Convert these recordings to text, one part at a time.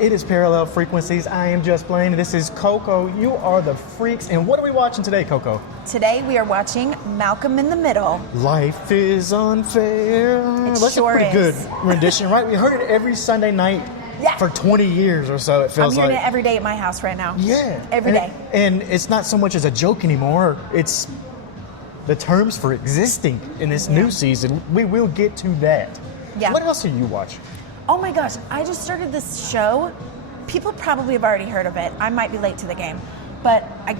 It is Parallel Frequencies. I am just Blane. This is Coco. You are the freaks. And what are we watching today, Coco? Today we are watching Malcolm in the Middle. Life is unfair. That's sure a pretty good is. rendition, right? We heard it every Sunday night for 20 years or so, it feels I'm hearing like. it every day at my house right now. Yeah. Every day. And it's not so much as a joke anymore. It's the terms for existing in this new season. We will get to that. Yeah. What else are you watching? Oh my gosh, I just started this show. People probably have already heard of it. I might be late to the game. But a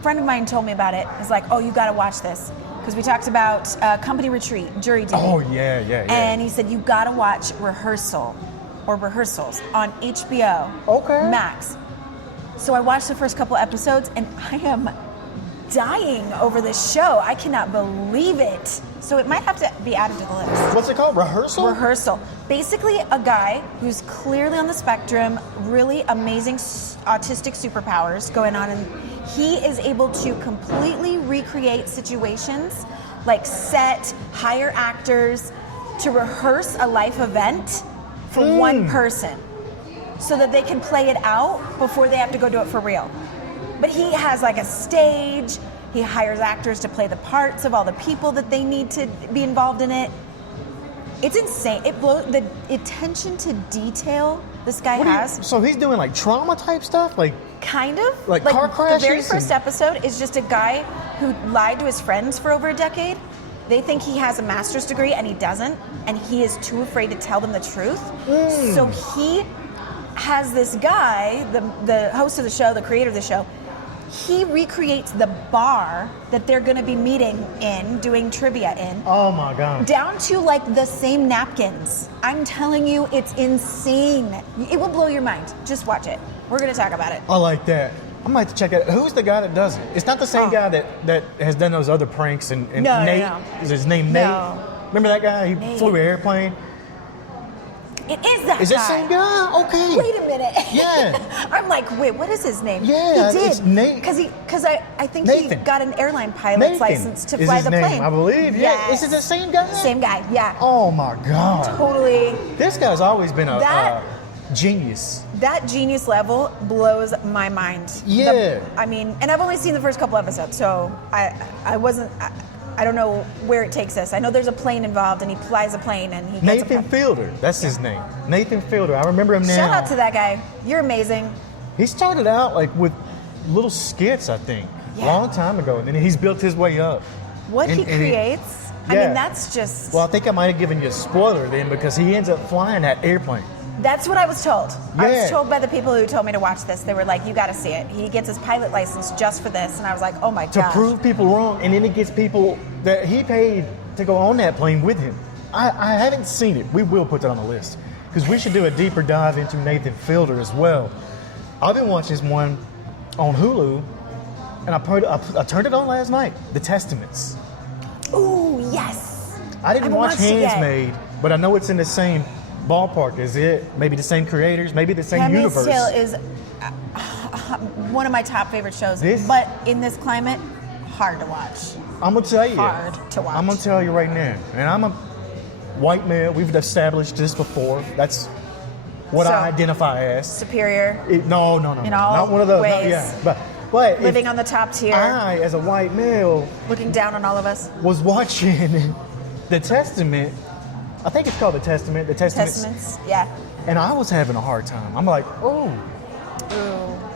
friend of mine told me about it. He's like, oh, you got to watch this. Because we talked about company retreat, jury duty. Oh, yeah. And he said, you got to watch Rehearsals on HBO Max. So I watched the first couple episodes, and I am dying over this show. I cannot believe it. So it might have to be added to the list. What's it called? Rehearsal? Basically, a guy who's clearly on the spectrum, really amazing autistic superpowers going on, and he is able to completely recreate situations, like hire actors to rehearse a life event for one person so that they can play it out before they have to go do it for real. But he has like a stage. He hires actors to play the parts of all the people that they need to be involved in it. It's insane. The attention to detail this guy has. So he's doing like trauma type stuff? Kind of. Like car crashes? The very first episode is just a guy who lied to his friends for over a decade. They think he has a master's degree and he doesn't. And he is too afraid to tell them the truth. So he has this guy, the host of the show, the creator of the show, he recreates the bar that they're going to be meeting in, doing trivia in. Oh my God. Down to like the same napkins. I'm telling you, it's insane. It will blow your mind. Just watch it. We're going to talk about it. I like that. I might have to check it out. Who's the guy that does it? It's not the same guy that has done those other pranks and No, Nate. no. Is his name No. Nate? Remember that guy? He Nate. flew an airplane. It is that Is guy. that same guy? Okay. Wait a minute. Yeah. I'm like, wait, what is his name? Yeah, he did. it's Nate. Because I think Nathan. he got an airline pilot's license to is fly his the name, plane. I believe. Yeah. Yes. Is it the same guy? Same guy, yeah. Oh my God. Totally. This guy's always been a That- genius. That genius level blows my mind. Yeah. And I've only seen the first couple episodes, so I don't know where it takes us. I know there's a plane involved, and he flies a plane, and he gets Nathan Fielder. That's his name. Nathan Fielder. I remember him now. Shout out to that guy. You're amazing. He started out like with little skits, I think, a long time ago, and then he's built his way up. What he creates, I mean, that's just... Well, I think I might have given you a spoiler then, because he ends up flying that airplane. That's what I was told. Yeah. I was told by the people who told me to watch this. They were like, you got to see it. He gets his pilot license just for this. And I was like, oh my God. To prove people wrong, and then it gets people that he paid to go on that plane with him. I haven't seen it. We will put that on the list, because we should do a deeper dive into Nathan Fielder as well. I've been watching this one on Hulu, and I turned it on last night, The Testaments. Ooh, yes. I didn't watch Handmaid, but I know it's in the same ballpark as it. Maybe the same creators, maybe the same universe. Handmaid's Tale is one of my top favorite shows. But in this climate, hard to watch. I'm going to tell you. Hard to watch. I'm going to tell you right now. And I'm a white male. We've established this before. That's what I identify as. Superior. No. In all not one of those. ways. But living on the top tier. I, as a white male, looking down on all of us, was watching The Testament. I think it's called The Testament. The Testaments, yeah. And I was having a hard time. I'm like, ooh.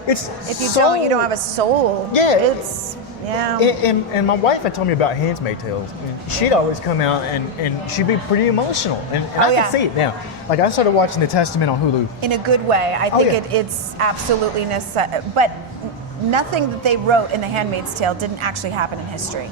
It's if you don't, you don't have a soul. Yeah. It's, yeah. And my wife had told me about Handmaid's Tale. She'd always come out and she'd be pretty emotional. And I can see it now. Like, I started watching The Testament on Hulu. In a good way. I think it's absolutely necessary. But nothing that they wrote in The Handmaid's Tale didn't actually happen in history.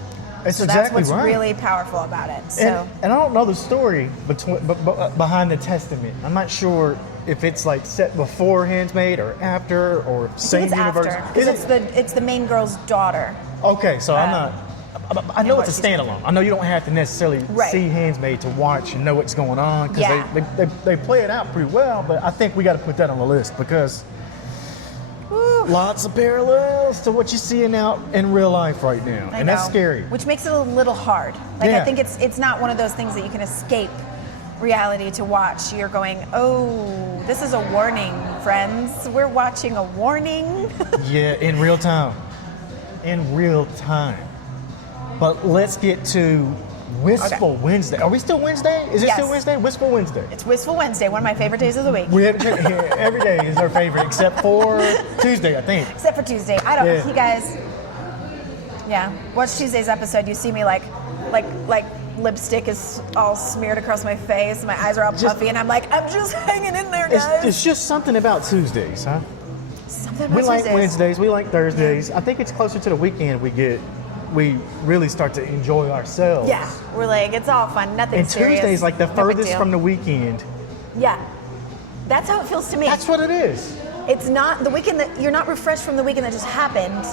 It's so exactly that's what's right. really powerful about it. So. And I don't know the story behind the Testament. I'm not sure if it's like set before Handmaid or after or same universe. After, it's the main girl's daughter. Okay, so I'm not. I know it's a standalone. I know you don't have to necessarily see Handmaid to watch and know what's going on, because they play it out pretty well. But I think we got to put that on the list, because lots of parallels to what you're seeing out in real life right now, and that's scary. Which makes it a little hard. I think it's not one of those things that you can escape reality to watch. You're going, oh, this is a warning, friends. We're watching a warning. Yeah, in real time. In real time. But let's get to Wistful Wednesday. Are we still Wednesday? Is it Yes. still Wednesday? Wistful Wednesday. It's Wistful Wednesday, one of my favorite days of the week. We have every day is our favorite, except for Tuesday, I think. Except for Tuesday. I don't, Yeah. you guys, yeah. Watch Tuesday's episode. You see me like lipstick is all smeared across my face. My eyes are all puffy, and I'm like, I'm just hanging in there, guys. It's just something about Tuesdays, huh? Something about We like Tuesdays. Wednesdays, we like Thursdays. I think it's closer to the weekend we really start to enjoy ourselves. Yeah, we're like, it's all fun, nothing And serious. Tuesday's like the no big furthest deal. from the weekend. Yeah, that's how it feels to me. That's what it is. It's not the weekend that you're not refreshed from the weekend that just happened.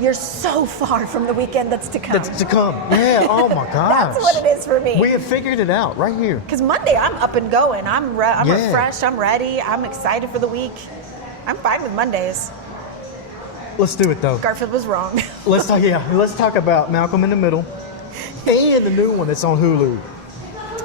You're so far from the weekend that's to come. That's to come. Yeah, oh my gosh. That's what it is for me. We have figured it out right here. Because Monday, I'm up and going. I'm Yeah. refreshed. I'm ready. I'm excited for the week. I'm fine with Mondays. Let's do it though. Garfield was wrong. Let's talk about Malcolm in the Middle and the new one that's on Hulu.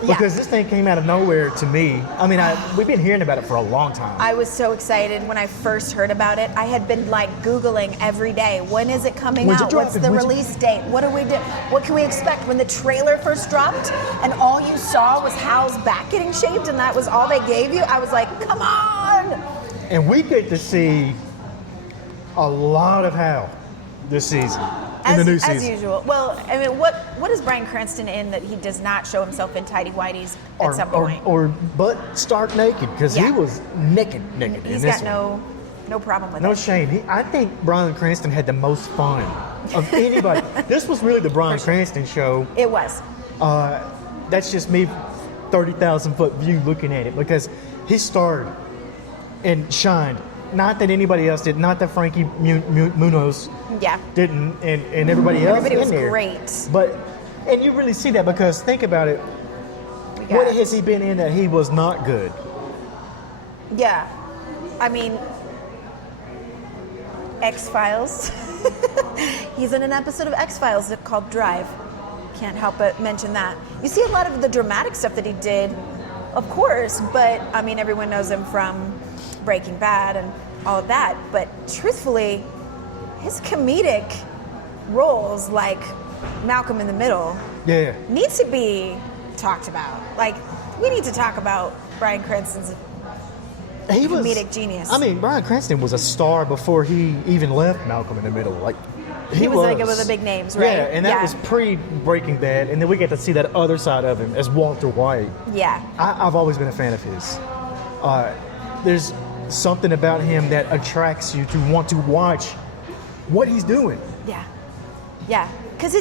Because this thing came out of nowhere to me. I mean, we've been hearing about it for a long time. I was so excited when I first heard about it. I had been like Googling every day. When is it coming When's it out? What's dropping? the When's it- release date? What do we do? What can we expect? When the trailer first dropped and all you saw was Hal's back getting shaved and that was all they gave you, I was like, come on! And we get to see a lot of Hal this season. In the new season. As usual. Well, I mean, what is Bryan Cranston in that he does not show himself in tidy whities at some point? Or butt stark naked, because he Yeah. was naked in He's this got one. no problem with No it. shame. I think Bryan Cranston had the most fun of anybody. This was really the Bryan Cranston show. It was. That's just me, 30,000 foot view looking at it, because he starred and shined. Not that anybody else did. Not that Frankie Munoz Yeah. didn't, and everybody else Everybody in was there. great. But and you really see that, because think about it. We What got- has he been in that he was not good? Yeah. I mean, X-Files. He's in an episode of X-Files called Drive. Can't help but mention that. You see a lot of the dramatic stuff that he did, of course, but I mean, everyone knows him from Breaking Bad and all of that. But truthfully, his comedic roles, like Malcolm in the Middle, Yeah. needs to be talked about. Like, we need to talk about Bryan Cranston's He was comedic genius. I mean, Bryan Cranston was a star before he even left Malcolm in the Middle. Like He was like one of the big names, right? Yeah, and that Yeah. was pre-Breaking Bad, and then we get to see that other side of him as Walter White. Yeah. I've always been a fan of his. There's something about him that attracts you to want to watch what he's doing. Yeah. Yeah. Because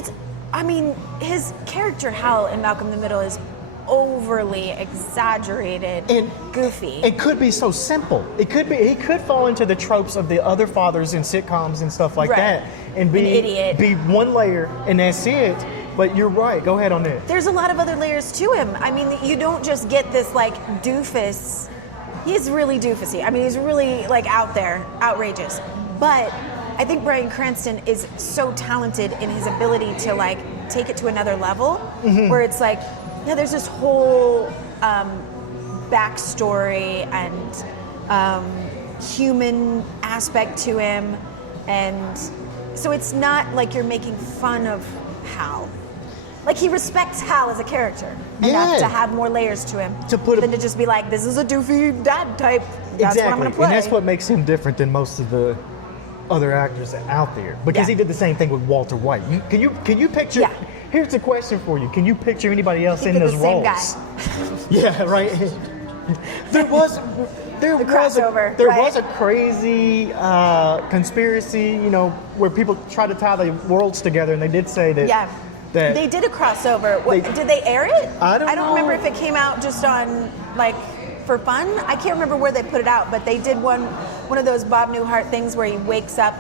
his character Hal in Malcolm in the Middle is overly exaggerated And goofy. It could be so simple. He could fall into the tropes of the other fathers in sitcoms and stuff like Right. that, and be An idiot. be one layer, and that's it. But you're right. Go ahead on that. There's a lot of other layers to him. I mean, you don't just get this like doofus. He's really doofusy. I mean, he's really like out there, outrageous. But I think Bryan Cranston is so talented in his ability to like take it to another level, where it's like, yeah, there's this whole backstory and human aspect to him, and so it's not like you're making fun of Hal. Like, he respects Hal as a character enough Yeah. to have more layers to him than to just be like, this is a doofy dad type. That's what I'm going to play. And that's what makes him different than most of the other actors out there. Because Yeah. he did the same thing with Walter White. Can you picture? Yeah. Here's a question for you. Can you picture anybody else in they're those the same roles? guy. Yeah, right. There was crossover, there right? was a crazy conspiracy, where people try to tie the worlds together, and they did say that. Yeah. That They did a crossover. Did they air it? I don't know. remember if it came out just on, like, for fun. I can't remember where they put it out, but they did one of those Bob Newhart things where he wakes up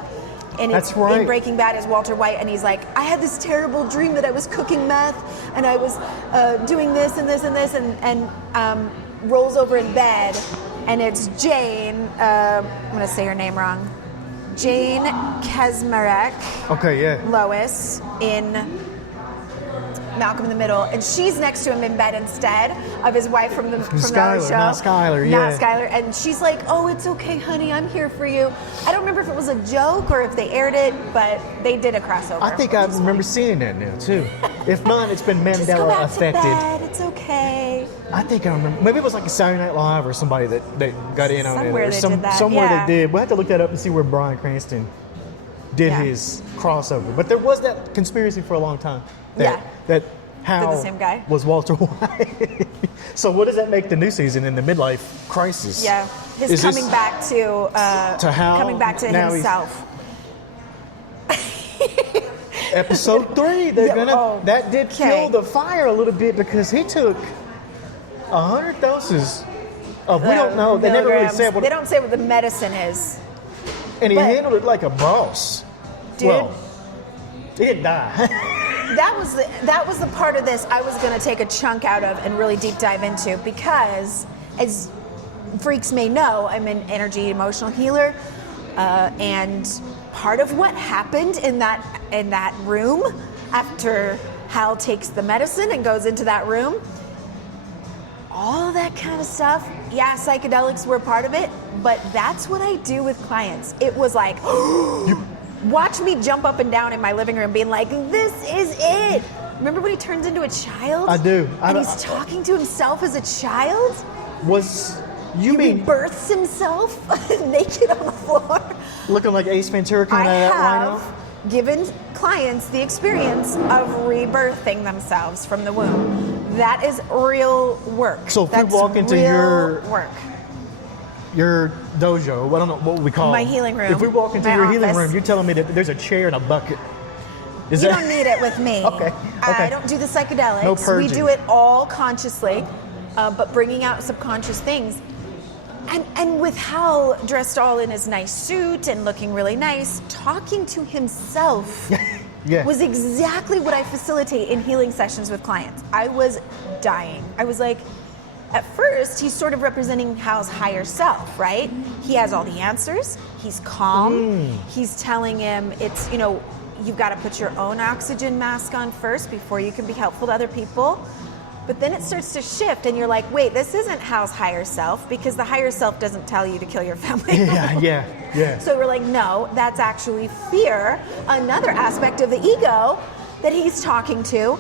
and it's That's right. in Breaking Bad as Walter White, and he's like, I had this terrible dream that I was cooking meth and I was doing this and this and this, and rolls over in bed, and it's Jane, I'm going to say her name wrong, Jane Kaczmarek, Okay, yeah. Lois, in Malcolm in the Middle, and she's next to him in bed instead of his wife from the other Skylar, show. not Skylar, yeah. Not Skylar, and she's like, "Oh, it's okay, honey, I'm here for you." I don't remember if it was a joke or if they aired it, but they did a crossover. I think I remember seeing that now too. If not, it's been Just go Mandela back affected. to bed. It's okay. I think I remember. Maybe it was like a Saturday Night Live or somebody that got in on it. Somewhere Or they did that, somewhere yeah. they did. We'll have to look that up and see where Bryan Cranston did Yeah. his crossover. But there was that conspiracy for a long time. Yeah. That Hal the same guy? was Walter White. So what does that make the new season in the midlife crisis? Yeah, his Is coming this back to Hal? coming back to Now he's- himself. Episode 3, they're Yeah, gonna. That did okay. fuel the fire a little bit because he took 100 doses of. We don't know. They never really Milligrams. said what. They don't say what the medicine is. And he but- handled it like a boss. Dude. Well, he didn't die. That was the part of this I was going to take a chunk out of and really deep dive into, because as freaks may know, I'm an energy emotional healer, and part of what happened in that room after Hal takes the medicine and goes into that room, all that kind of stuff. Yeah, psychedelics were part of it, but that's what I do with clients. It was like, watch me jump up and down in my living room being like, this is it. Remember when he turns into a child? I do. And he's talking to himself as a child? You He mean rebirths himself naked on the floor? looking like Ace Ventura coming I out of that have rhino? given clients the experience of rebirthing themselves from the womb. That is real work. So if we That's walk into real your- work. Your dojo, I don't know what we call My it. healing room, If we walk into my your healing office. room, you're telling me that there's a chair and a bucket. Is You that don't need it with me. Okay, okay. I don't do the psychedelics. No We purging. do it all consciously, but bringing out subconscious things. And with Hal dressed all in his nice suit and looking really nice, talking to himself Yeah. was exactly what I facilitate in healing sessions with clients. I was dying. I was like, at first, he's sort of representing Hal's higher self, right? He has all the answers. He's calm. He's telling him it's, you've got to put your own oxygen mask on first before you can be helpful to other people. But then it starts to shift, and you're like, wait, this isn't Hal's higher self, because the higher self doesn't tell you to kill your family. Yeah. So we're like, no, that's actually fear, another aspect of the ego that he's talking to.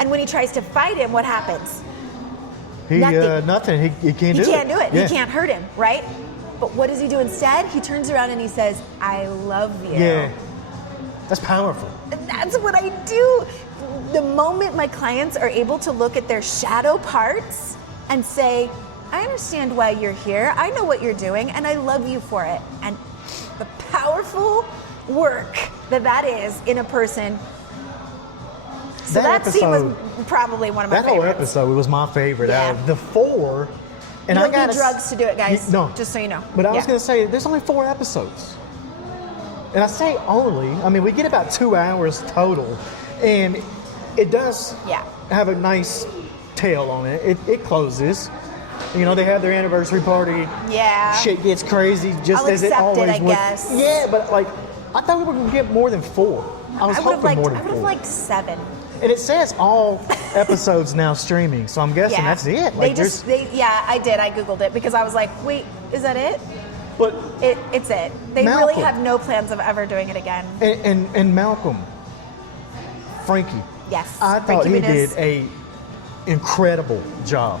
And when he tries to fight him, what happens? Nothing. He can't do it. He can't do it. Yeah. He can't hurt him, right? But what does he do instead? He turns around and he says, I love you. Yeah. That's powerful. And that's what I do. The moment my clients are able to look at their shadow parts and say, I understand why you're here, I know what you're doing, and I love you for it. And the powerful work that is in a person. So that scene was probably one of my That whole favorites. episode was my favorite out Yeah. of the 4. And You I don't got need drugs to do it, guys. No. Just so you know. But I was Yeah. going to say, there's only 4 episodes. And I say only, we get about 2 hours total. And it does have a nice tail on it. It closes. They have their anniversary party. Yeah. Shit gets crazy just I'll as it accept always it, I would. guess. Yeah, but I thought we were going to get more than 4. I was hoping more than 4. I would have liked 7. And it says all episodes now streaming, so I'm guessing that's it. I did. I Googled it because I was like, wait, is that it? But It's it. They Malcolm. really have no plans of ever doing it again. and Malcolm, Frankie. Yes. I thought he did a incredible job.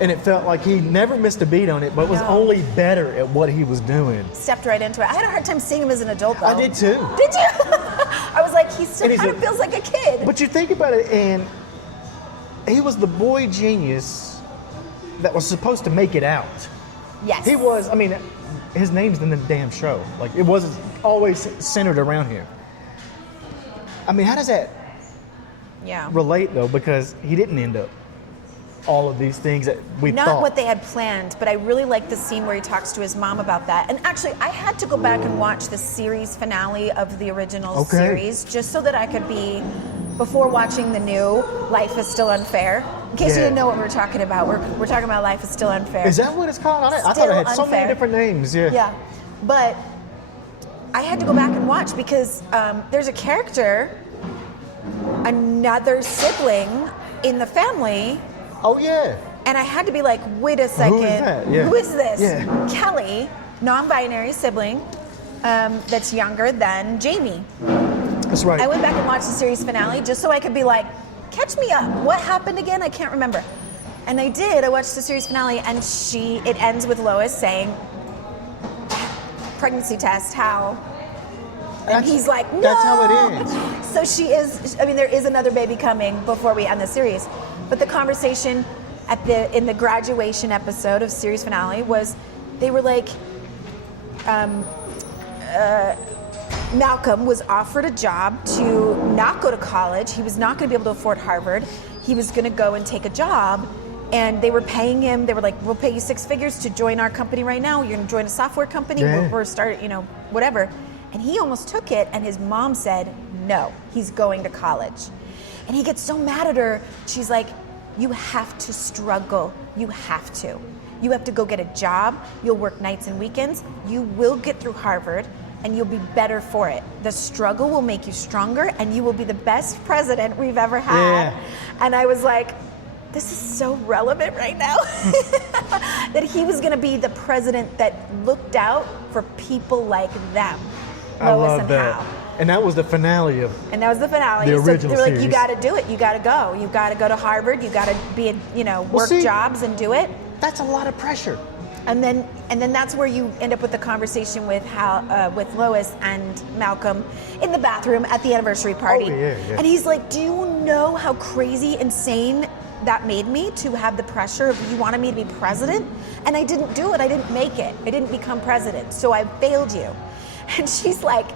And it felt like he never missed a beat on it, but was only better at what he was doing. Stepped right into it. I had a hard time seeing him as an adult, though. I did too. Did you? I was like, he still And he's kind of feels like a kid. But you think about it, and he was the boy genius that was supposed to make it out. Yes. He was, his name's in the damn show. Like, it wasn't always centered around him. How does that relate, though? Because he didn't end up all of these things that we Not thought. what they had planned, but I really like the scene where he talks to his mom about that. And actually, I had to go back and watch the series finale of the original series just so that I could be, before watching the new Life is Still Unfair. In case you didn't know what we were talking about, we're talking about Life is Still Unfair. Is that what it's called? I thought it had so many different names. Yeah, but I had to go back and watch because there's a character another sibling in the family. Oh, yeah. And I had to be like, wait a second. Who is that? Yeah. Who is this? Yeah. Kelly, non-binary sibling that's younger than Jamie. That's right. I went back and watched the series finale just so I could be like, catch me up. What happened again? I can't remember. And I did. I watched the series finale, and it ends with Lois saying, pregnancy test, how? And he's like, no! That's how it ends. So she is, there is another baby coming before we end the series. But the conversation in the graduation episode of series finale was, they were like, Malcolm was offered a job to not go to college. He was not going to be able to afford Harvard. He was going to go and take a job, and they were paying him. They were like, we'll pay you 6 figures to join our company right now. You're going to join a software company. Yeah. We're start, whatever. And he almost took it, and his mom said, no, he's going to college. And he gets so mad at her. She's like, you have to struggle. You have to. You have to go get a job. You'll work nights and weekends. You will get through Harvard, and you'll be better for it. The struggle will make you stronger, and you will be the best president we've ever had. Yeah. And I was like, this is so relevant right now. That he was gonna be the president that looked out for people like them. I Lois love and that. Hal. And that was the finale of And that was the finale. the So original they were like, series. you gotta do it. You gotta go. You gotta go to Harvard. You gotta be, work see- jobs and do it. That's a lot of pressure. And then that's where you end up with the conversation with with Lois and Malcolm in the bathroom at the anniversary party. Oh, yeah. And he's like, do you know how crazy, insane that made me to have the pressure of you wanted me to be president? And I didn't do it. I didn't make it. I didn't become president. So I failed you. And she's like,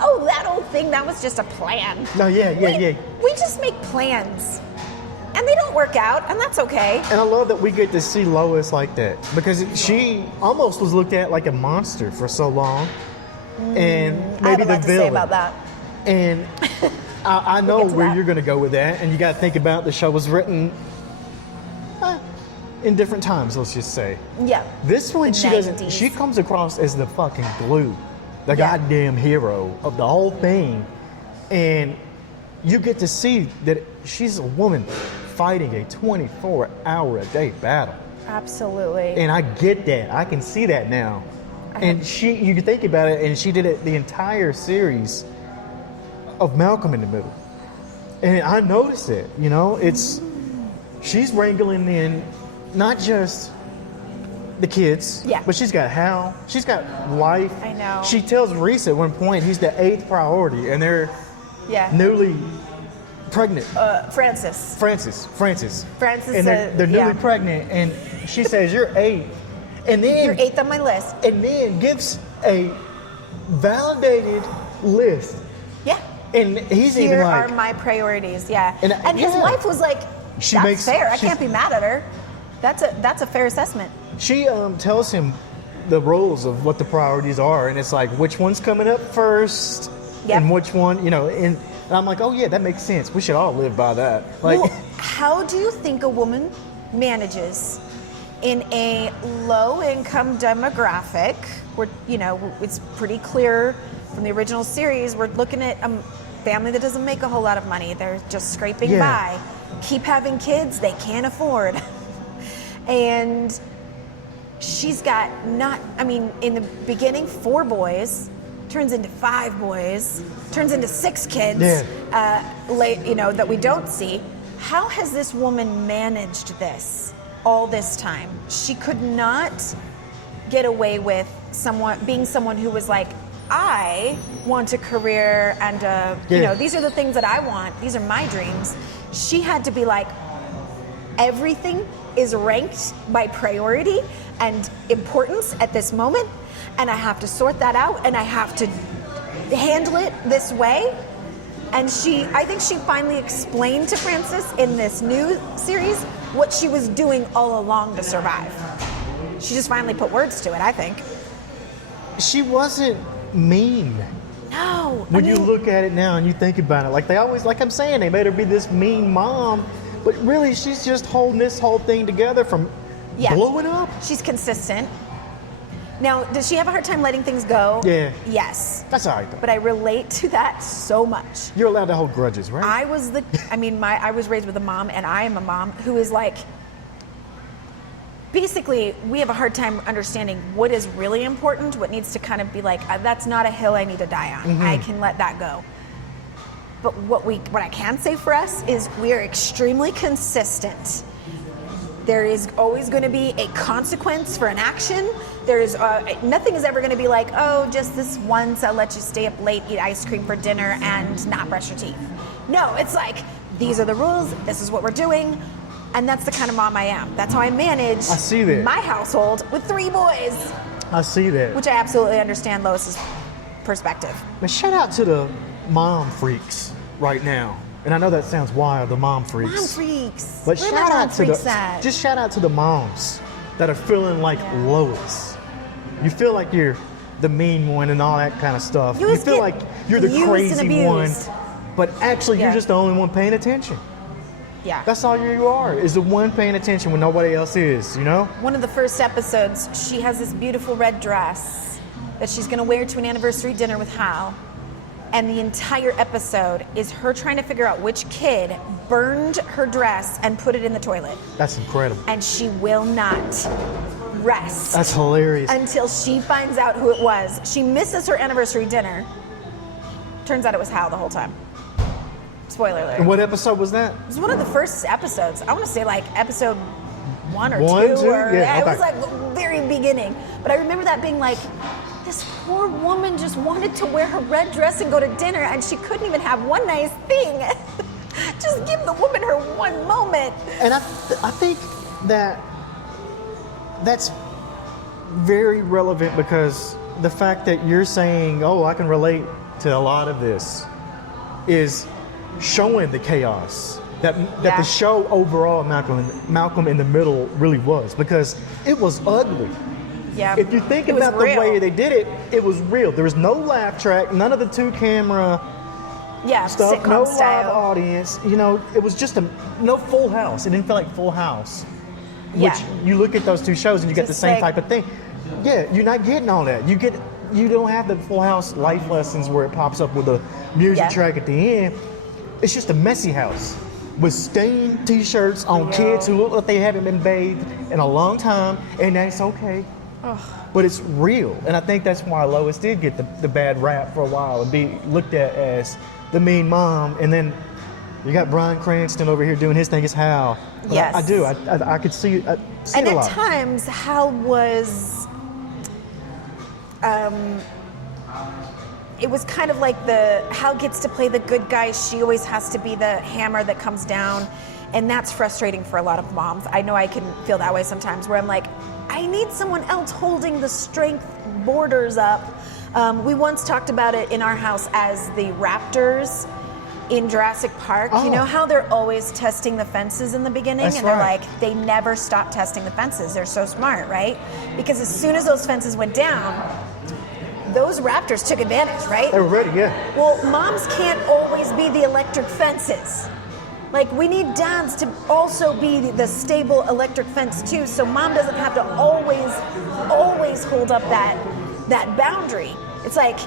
oh, that old thing, that was just a plan. No, yeah. We just make plans. And they don't work out, and that's okay. And I love that we get to see Lois like that, because she almost was looked at like a monster for so long. And maybe I have a the lot to villain. say about that. And I know get to where that. you're going to go with that, and you got to think about the show was written in different times, let's just say. Yeah. This one, she doesn't. 90s. She comes across as the fucking glue, the Yeah. goddamn hero of the whole thing, and you get to see that she's a woman fighting a 24-hour-a-day battle. Absolutely. And I get that. I can see that now. And you can think about it, and she did it the entire series of Malcolm in the Middle. And I noticed it, she's wrangling in not just the kids, Yeah. but she's got Hal, she's got life. I know. She tells Reese at one point he's the 8th priority, and they're Yeah. newly pregnant. Francis. Francis. Francis, And they're newly yeah. pregnant, and she says, you're 8. And then You're 8th on my list. and then gives a validated list. Yeah. And he's Here even like, are my priorities. Yeah. And, his yeah. wife was like, She that's makes- fair. I she's- can't be mad at her. That's a fair assessment. she tells him the rules of what the priorities are, and it's like which one's coming up first, Yep. and which one, and I'm like, oh yeah, that makes sense. We should all live by that. Like, Well, how do you think a woman manages in a low-income demographic where, it's pretty clear from the original series, we're looking at a family that doesn't make a whole lot of money. They're just scraping Yeah. by. Keep having kids they can't afford. And she's got in the beginning, 4 boys, turns into 5 boys, turns into 6 kids, that we don't see. How has this woman managed this all this time? She could not get away with being someone who was like, I want a career and these are the things that I want. These are my dreams. She had to be like, everything is ranked by priority and importance at this moment, and I have to sort that out, and I have to handle it this way. And I think she finally explained to Francis in this new series what she was doing all along to survive. She just finally put words to it, I think. she wasn't mean. No. When you look at it now and you think about it, like they always, like I'm saying, they made her be this mean mom, but really she's just holding this whole thing together from blowing up. She's consistent. Now, does she have a hard time letting things go? Yeah. Yes. That's all right, though. But I relate to that so much. You're allowed to hold grudges, right? I was raised with a mom, and I am a mom who is like, basically, we have a hard time understanding what is really important, what needs to kind of be like, that's not a hill I need to die on. I can let that go. But what I can say for us is we are extremely consistent. There is always going to be a consequence for an action. There is nothing is ever going to be like, oh, just this once I'll let you stay up late, eat ice cream for dinner, and not brush your teeth. No, it's like, these are the rules, this is what we're doing, and that's the kind of mom I am. That's how I manage my household with 3 boys. I see that. Which I absolutely understand Lois's perspective. But shout out to the mom freaks right now. And I know that sounds wild, the mom freaks. Mom freaks. But Where shout my out mom to freaks at? just shout out to the moms that are feeling like Lois. You feel like you're the mean one and all that kind of stuff. You feel like you're the crazy one, but actually you're just the only one paying attention. Yeah. That's all you are, is the one paying attention when nobody else is, you know? One of the first episodes, she has this beautiful red dress that she's going to wear to an anniversary dinner with Hal. And the entire episode is her trying to figure out which kid burned her dress and put it in the toilet. That's incredible. And she will not rest. That's hilarious. Until she finds out who it was. She misses her anniversary dinner. Turns out it was Hal the whole time. Spoiler alert. And what episode was that? It was one of the first episodes. I want to say like episode 1 or 2. Yeah, It was like very beginning. But I remember that being like, this poor woman just wanted to wear her red dress and go to dinner, and she couldn't even have one nice thing. Just give the woman her one moment. And I think that that's very relevant, because the fact that you're saying, oh, I can relate to a lot of this, is showing the chaos that the show overall, Malcolm in the Middle, really was, because it was ugly. Yeah. If you think about the way they did it, it was real. There was no laugh track, none of the 2-camera stuff, no live audience. You know, it was just no Full House. It didn't feel like Full House. Which you look at those 2 shows and you get the same type of thing. Yeah, you're not getting all that. You don't have the Full House life lessons where it pops up with a music track at the end. It's just a messy house with stained t-shirts on kids who look like they haven't been bathed in a long time, and that's okay. But it's real, and I think that's why Lois did get the bad rap for a while and be looked at as the mean mom. And then you got Bryan Cranston over here doing his thing as Hal. But yes, I do. I could see it. And at times, Hal was. It was kind of like Hal gets to play the good guy. She always has to be the hammer that comes down, and that's frustrating for a lot of moms. I know I can feel that way sometimes, where I'm like, I need someone else holding the strength borders up. We once talked about it in our house as the raptors in Jurassic Park. You know how they're always testing the fences in the beginning? That's and they're right. like, they never stop testing the fences. They're so smart, right? Because as soon as those fences went down, those raptors took advantage, right? They were ready, yeah. Well, moms can't always be the electric fences. Like, we need dads to also be the stable electric fence too, so mom doesn't have to always hold up that boundary. It's like,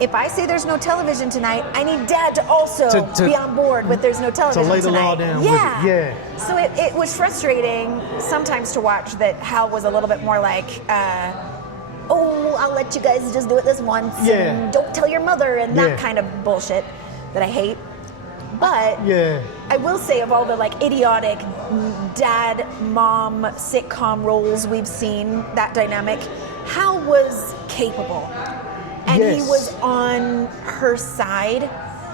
if I say there's no television tonight, I need dad to also be on board with there's no television tonight. To lay the law down with it, yeah. So it was frustrating sometimes to watch that Hal was a little bit more like, I'll let you guys just do it this once, and don't tell your mother, and that kind of bullshit that I hate. But I will say, of all the like idiotic dad-mom sitcom roles we've seen, that dynamic, Hal was capable. And he was on her side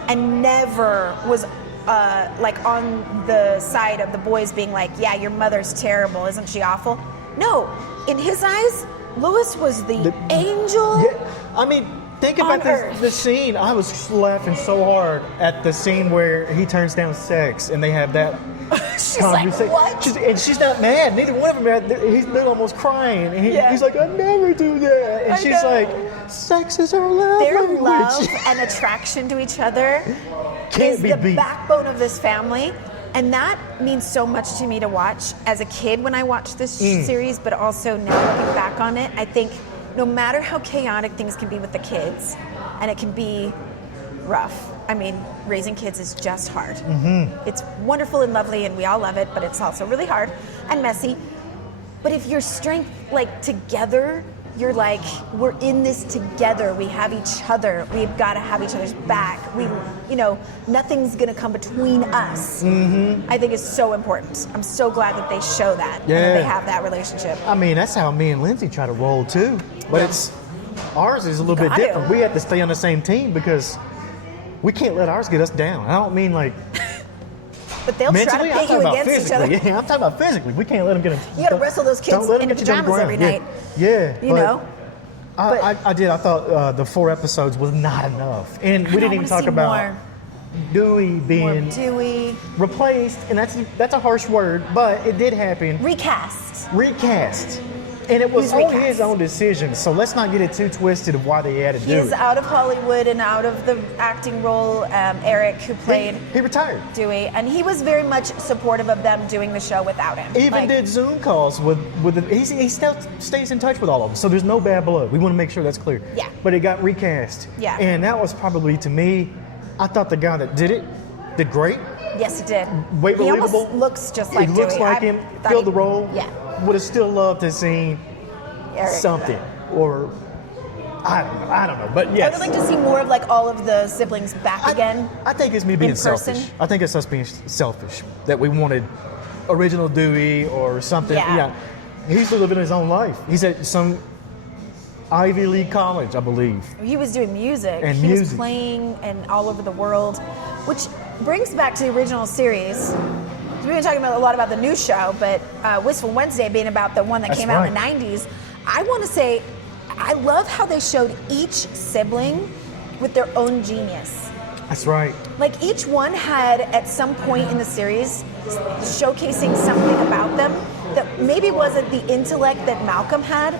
and never was like on the side of the boys being like, yeah, your mother's terrible, isn't she awful? No, in his eyes, Lois was the angel. Yeah, I mean, think about the scene. I was laughing so hard at the scene where he turns down sex and they have that she's conversation. Like, what? And she's not mad. Neither one of them are. He's almost crying. And he's like, I never do that. And she's like, sex is our love language. Their love and attraction to each other is the backbone of this family. And that means so much to me to watch as a kid when I watched this series, but also now looking back on it, I think no matter how chaotic things can be with the kids, and it can be rough. I mean, raising kids is just hard. It's wonderful and lovely, and we all love it, but it's also really hard and messy. But if your strength, like, together, you're like, we're in this together. We have each other. We've got to have each other's back. Nothing's going to come between us. I think is so important. I'm so glad that they show that. And that they have that relationship. I mean, that's how me and Lindsay try to roll too. But ours is a little bit different. We have to stay on the same team because we can't let ours get us down. I don't mean like but they'll mentally, try to pit you against each other. Yeah, I'm talking about physically. We can't let them get us. You got to wrestle those kids into pajamas every night. Yeah. You know? I did. I thought the 4 episodes was not enough. And we didn't even talk about Dewey being replaced. And that's a harsh word, but it did happen. Recast. And it was only his own decision, so let's not get it too twisted of why they added Dewey. He is out of Hollywood and out of the acting role. Erik, who played he retired. Dewey, and he was very much supportive of them doing the show without him. Even did Zoom calls with he still stays in touch with all of them, so there's no bad blood. We want to make sure that's clear. Yeah. But it got recast. Yeah. And that was probably, to me, I thought the guy that did it did great. Yes, it did. Way he believable. Almost looks just like Dewey. Dewey. Looks like him. Filled the role. Yeah. Would have still loved to see something, or I don't know, but yes. I would like to see more of like all of the siblings back again. I think it's me being selfish. I think it's us being selfish that we wanted original Dewey or something. Yeah. He's living his own life. He's at some Ivy League college, I believe. He was doing music. And he was playing and all over the world, which brings back to the original series. We've been talking a lot about the new show, but Wistful Wednesday being about the one that came out in the 90s. I want to say, I love how they showed each sibling with their own genius. That's right. Like each one had, at some point in the series, showcasing something about them that maybe wasn't the intellect that Malcolm had,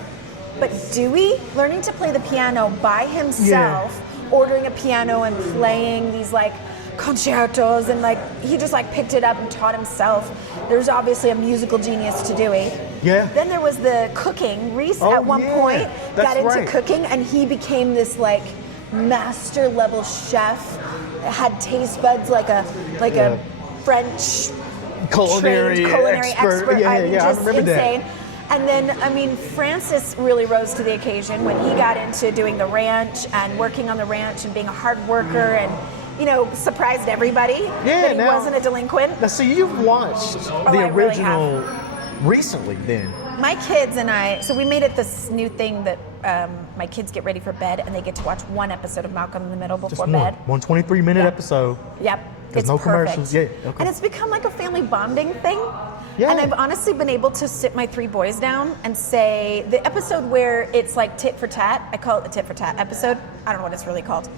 but Dewey learning to play the piano by himself, ordering a piano and playing these like concertos, and like he just like picked it up and taught himself. There's obviously a musical genius to Dewey. Yeah. Then there was the cooking. Reese at one point got into cooking, and he became this like master level chef. Had taste buds like a French culinary expert. Yeah, I remember insane. that. And then, I mean, Francis really rose to the occasion when he got into doing the ranch and working on the ranch and being a hard worker and, you know, surprised everybody that he wasn't a delinquent. Now, so you've watched the original recently then. My kids and I, so we made it this new thing that my kids get ready for bed and they get to watch one episode of Malcolm in the Middle before bed. One 23-minute episode. Yep. There's no commercials. Yeah. Okay. And it's become like a family bonding thing. Yeah. And I've honestly been able to sit my 3 boys down and say, the episode where it's like tit for tat, I call it the tit for tat episode. I don't know what it's really called.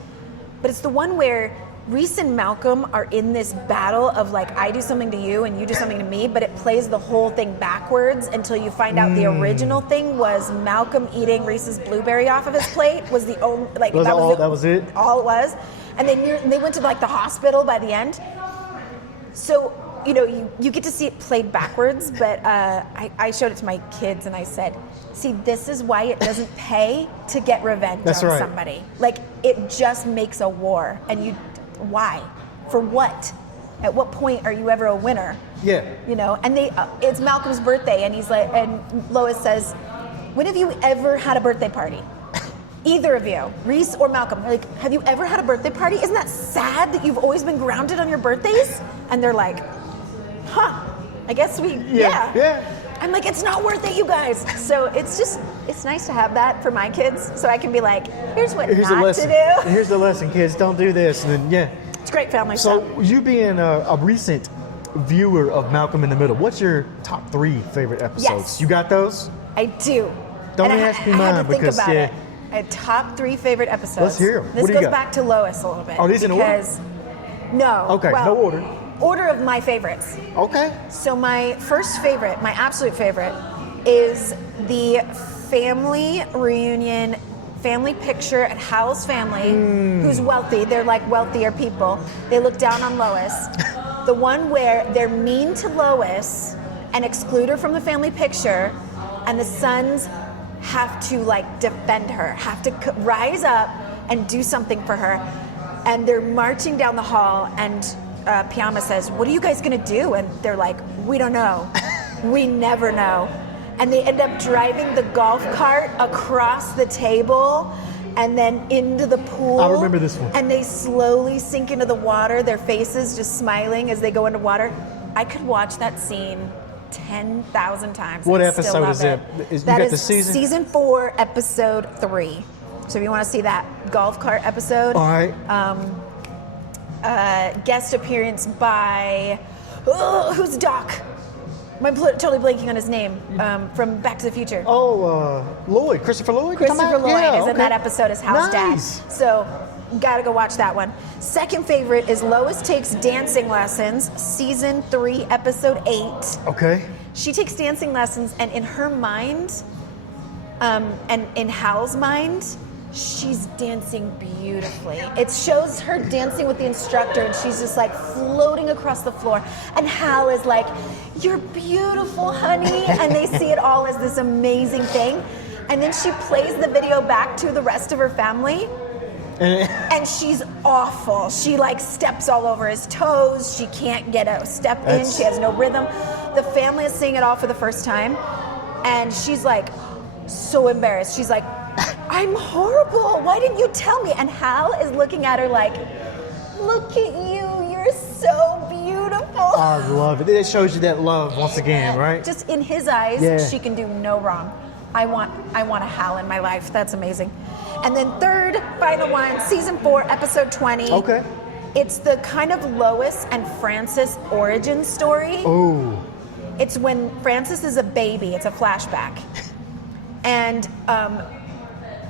But it's the one where Reese and Malcolm are in this battle of like, I do something to you and you do something to me, but it plays the whole thing backwards until you find out the original thing was Malcolm eating Reese's blueberry off of his plate was the only, like, that was it? All it was. And they went to like the hospital by the end. So, you know, you get to see it played backwards, but I showed it to my kids and I said, see, this is why it doesn't pay to get revenge on somebody. Like, it just makes a war. And why? For what? At what point are you ever a winner? Yeah. You know, and it's Malcolm's birthday and he's like, and Lois says, when have you ever had a birthday party? Either of you, Reese or Malcolm, like, have you ever had a birthday party? Isn't that sad that you've always been grounded on your birthdays? And they're like, I guess yeah. I'm like, it's not worth it, you guys. So it's nice to have that for my kids, so I can be like, here's not to do. Here's the lesson, kids, don't do this. And then, it's a great family show. show. So you being a recent viewer of Malcolm in the Middle, what's your top 3 favorite episodes? Yes. You got those? I do. Don't ask me mine because, it. I had top 3 favorite episodes. Let's hear them. This goes back to Lois a little bit. Are these in order? No. Okay, no order. Order of my favorites. Okay. So my first favorite, my absolute favorite, is the family reunion, family picture at Hal's family, who's wealthy. They're like wealthier people. They look down on Lois. The one where they're mean to Lois and exclude her from the family picture, and the sons have to like defend her, have to rise up and do something for her. And they're marching down the hall, and Piyama says, "What are you guys gonna do?" And they're like, "We don't know. We never know." And they end up driving the golf cart across the table and then into the pool. I remember this one. And they slowly sink into the water, their faces just smiling as they go into water. I could watch that scene 10,000 times. What and still episode love is it? You That got is the season? Season 4, episode 3. So if you want to see that golf cart episode, All right. Guest appearance by who's Doc? I'm totally blanking on his name from Back to the Future. Lloyd, Christopher Lloyd. Christopher Lloyd Yeah, is in okay. that episode as Hal's Nice. dad. So, gotta go watch that one. Second favorite is Lois Takes Dancing Lessons, season 3, episode 8. Okay. She takes dancing lessons, and in her mind, and in Hal's mind, she's dancing beautifully. It shows her dancing with the instructor, and she's just like floating across the floor. And Hal is like, "You're beautiful, honey." And they see it all as this amazing thing. And then she plays the video back to the rest of her family. And she's awful. She like steps all over his toes. She can't get a step in. She has no rhythm. The family is seeing it all for the first time. And she's like so embarrassed. She's like, "I'm horrible. Why didn't you tell me?" And Hal is looking at her like, "Look at you. You're so beautiful." I love it. It shows you that love once again, right? Just in his eyes, Yeah. she can do no wrong. I want a Hal in my life. That's amazing. And then third, final one, season 4, episode 20. Okay. It's the kind of Lois and Francis origin story. Oh. It's when Francis is a baby. It's a flashback. And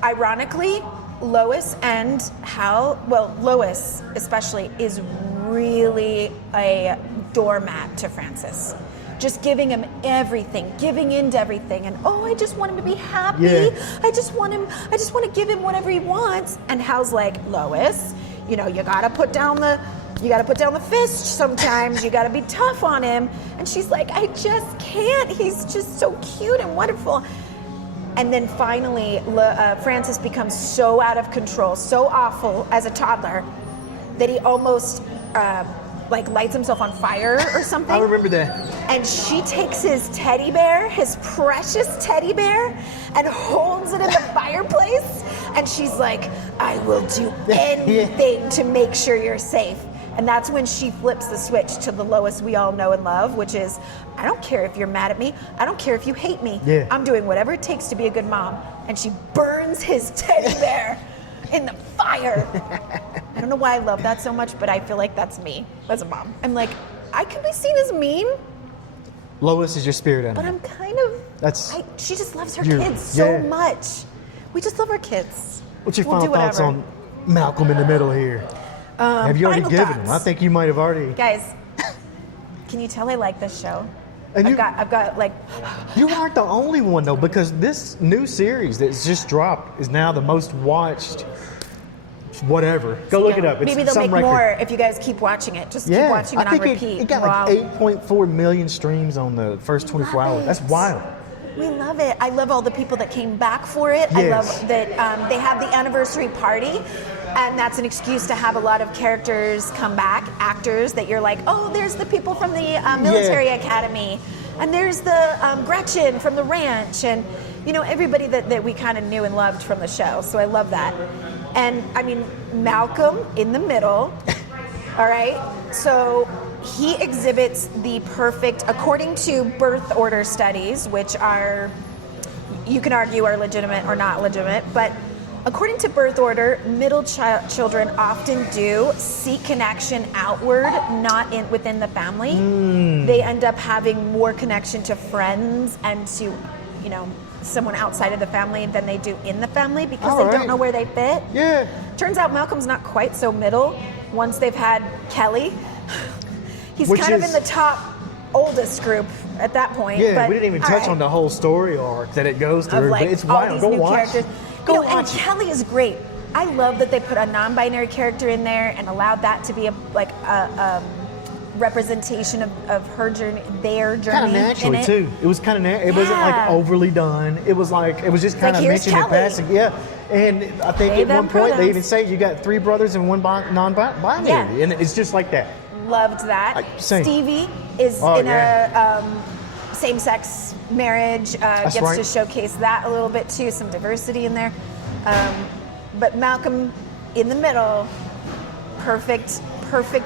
ironically, Lois and Hal, well, Lois especially, is really a doormat to Francis. Just giving him everything, giving into everything, and I just want him to be happy. Yeah. I just want to give him whatever he wants. And Hal's like, "Lois, you gotta put down the fist sometimes. You gotta be tough on him." And she's like, "I just can't. He's just so cute and wonderful." And then finally, Francis becomes so out of control, so awful as a toddler, that he almost lights himself on fire or something. I remember that. And she takes his teddy bear, his precious teddy bear, and holds it in the fireplace. And she's like, "I will do anything to make sure you're safe." And that's when she flips the switch to the Lois we all know and love, which is, "I don't care if you're mad at me. I don't care if you hate me. Yeah. I'm doing whatever it takes to be a good mom." And she burns his teddy bear in the fire. I don't know why I love that so much, but I feel like that's me as a mom. I'm like, I could be seen as mean, Lois is your spirit animal. but I'm kind of... she just loves her kids so much. We just love our kids. What's your We'll final do thoughts whatever. on Malcolm in the Middle here? Have you already final given thoughts. them? I think you might have already. Guys, can you tell I like this show? And I've got like... You aren't the only one though, because this new series that's just dropped is now the most watched. Whatever. Go look it up. It's Maybe they'll some make record. more if you guys keep watching it. Just keep watching it I on think repeat. it got Wow. like 8.4 million streams on the first 24 Love hours. it. That's wild. We love it. I love all the people that came back for it. I Yes. love that they had the anniversary party, and that's an excuse to have a lot of characters come back, actors that you're like, "Oh, there's the people from the military academy, and there's the Gretchen from the ranch, and everybody that we kind of knew and loved from the show." So I love that. And I mean, Malcolm in the middle. All right, so he exhibits the perfect, according to birth order studies, which are, you can argue are legitimate or not legitimate, but according to birth order, middle children often do seek connection outward, not within the family. They end up having more connection to friends and to, someone outside of the family than they do in the family, because they don't know where they fit. Yeah. Turns out Malcolm's not quite so middle once they've had Kelly. He's Which kind of is- in the top oldest group at that point. Yeah, but, we didn't even all touch right. on the whole story arc that it goes Of through, like but it's all wild. these Go new watch. characters. Go And watch it. Kelly is great. I love that they put a non-binary character in there and allowed that to be representation of her journey, their journey. Kind of naturally in it. too. It was kind of it wasn't like overly done. It was just kind of here's mentioned in Kelly. passing. Yeah, and I think They, at them one point they pronouns. even say you got 3 brothers and 1 non-binary, Yeah. and it's just like that. Loved that. Same. Stevie is Oh, in yeah. a same-sex marriage. Gets right. to showcase that a little bit too, some diversity in there. But Malcolm in the middle, perfect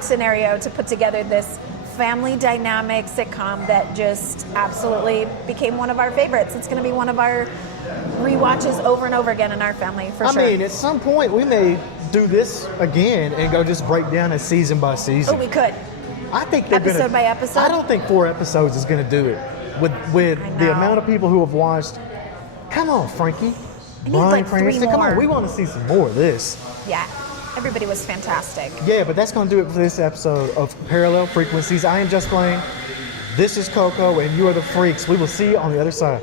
scenario to put together this family dynamic sitcom that just absolutely became one of our favorites. It's going to be one of our rewatches over and over again in our family for sure. I mean, at some point we may do this again and go just break down it season by season. Oh, we could. I think they're Episode by episode? I don't think 4 episodes is going to do it with I the know. amount of people who have watched. Come on, Frankie. I need Bryan like 3 Cranston. Come on, more. we want to see some more of this. Yeah, everybody was fantastic. Yeah, but that's going to do it for this episode of Parallel Frequencies. I am Just Blane. This is Coco, and you are the freaks. We will see you on the other side.